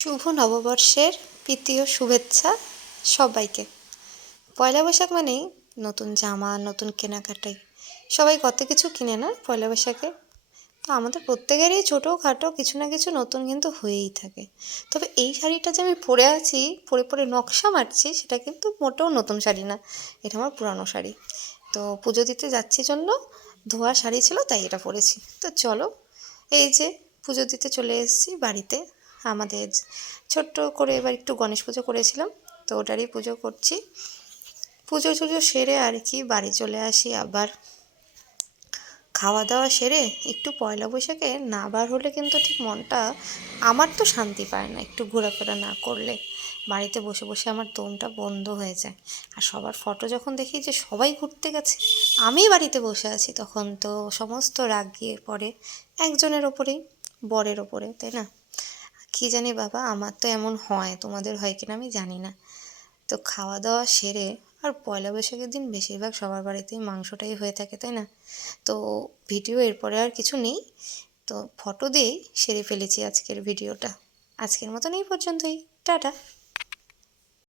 শুভ নববর্ষের প্রীতি ও শুভেচ্ছা সবাইকে। পয়লা বৈশাখ মানেই নতুন জামা, নতুন কেনাকাটাই। সবাই কত কিছু কিনে না পয়লা বৈশাখে। তো আমাদের প্রত্যেকেরই ছোটোখাটো কিছু না কিছু নতুন কিন্তু হয়েই থাকে। তবে এই শাড়িটা যে আমি পরে আছি, পরে পরে নকশা মারছি, সেটা কিন্তু মোটেও নতুন শাড়ি না, এটা আমার পুরানো শাড়ি। তো পুজো দিতে যাচ্ছি জন্য ধোয়া শাড়ি ছিল, তাই এটা পরেছি। তো চলো, এই যে পুজো দিতে চলে এসেছি বাড়িতে। আমাদের ছোট্ট করে এবার একটু গণেশ পুজো করেছিলাম, তো ওটারই পুজো করছি। পুজো টুজো সেরে আর কি বাড়ি চলে আসি আবার। খাওয়া দাওয়া সেরে একটু পয়লা বৈশাখে না বার হলে কিন্তু ঠিক মনটা আমার তো শান্তি পায় না, একটু ঘোরাফেরা না করলে। বাড়িতে বসে বসে আমার দমটা বন্ধ হয়ে যায়। আর সবার ফটো যখন দেখি যে সবাই ঘুরতে গেছে, আমি বাড়িতে বসে আছি, তখন তো সমস্ত রাগ গিয়ে পড়ে একজনের ওপরেই, বরের ওপরে, তাই না? কী জানি বাবা, আমার তো এমন হয়, তোমাদের হয় কিনা আমি জানি না। তো খাওয়া দাওয়া সেরে, আর পয়লা বৈশাখের দিন বেশিরভাগ সবার বাড়িতেই মাংসটাই হয়ে থাকে, তাই না? তো ভিডিও এরপরে আর কিছু নেই, তো ফটো দিয়েই সেরে ফেলেছি আজকের ভিডিওটা। আজকের মতন এই পর্যন্তই, টাটা।